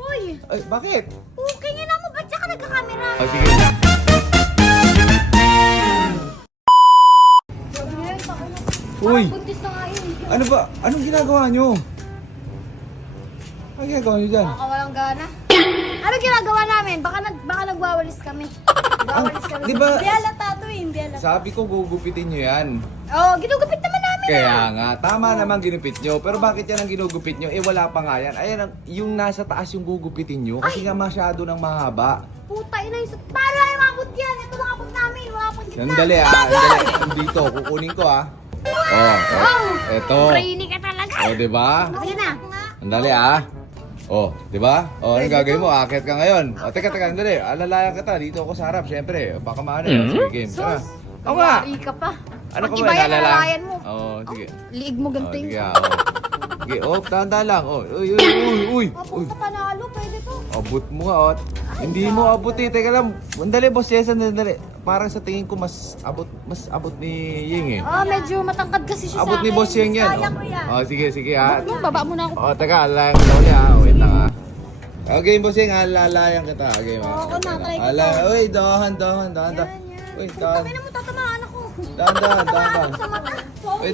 Uy! Ay, bakit? Okay nga na mo, ba't siya ka nagkakamera? Oh, sige. Uy! Buntis na nga yun. Ano ba? Anong ginagawa nyo? Anong ginagawa nyo dyan? Walang gana. Ano ginagawa namin? Baka nagwawalis kami. Nagwawalis kami. Di ba? Hindi halata to eh, hindi halata. Sabi ko gugupitin nyo yan. Oo, ginugupit naman namin. Kaya nga, tama naman ginupit nyo. Pero bakit yan ang ginugupit nyo? Eh wala pa nga yan. Ayan, yung nasa taas yung gugupitin nyo. Kasi nga masyado ng mahaba. Puta, ina yung paano ay mabot yan? Ito makabot namin, wala pang gitna. Sandali sandali. Dito, kukunin ko Eto. Brainy ka talaga. Diba? Sige na. Sandali diba? Anong gagawin mo? Akit ka ngayon. Teka, sandali. Alalayan kita. Dito ako sa harap, syempre. Baka maano. Sige, game. Tara. Oo nga. Yari ka pa. Ano ka ba? Pag-iba yan, Nalala? alalayan mo. Sige. Liig mo ganito Sige, yung... Sige, tanda lang. Uy. Puta panalo, pwede to. Abot mo nga, Hindi mo abot eh. Teka lang. Sandali, boss Jason, sandali. Parang sa tingin ko mas abot ni Ying eh. Medyo matangkad kasi siya Abot sa ni akin. boss Ying yan. Kaya ko yan. Sige ha. Baba mo na ako. Teka, alayan kita ulit ha. Wait lang ha. Okay, boss Ying, alalayan kita. Okay, Oo, na-try ko to. Uy, dahan. Yan. Uy, Kami na mo tatamaan ako. dahan. Sa mata. Uy,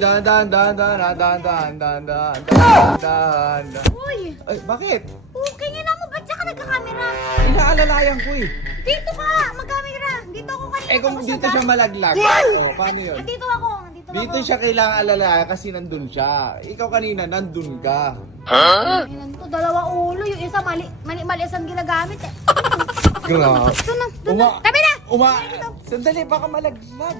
dahan. Uy! Ay, bakit? Okay nga na mo, ba't siya ka nagkakamera? Inaalalayan ko eh. Dito ka! Magkamera! Dito ako kanina. Kung tapos dito siya siya malaglag. Paano yun? Dito ako. Dito siya kailangan alalayan kasi nandun siya. Ikaw kanina, nandun ka. Ayun to, dalawa ulo. Yung isa mali isang ginagamit eh. Grabe. Ito na, doon na. Tabi na! Sandali, baka malaglag.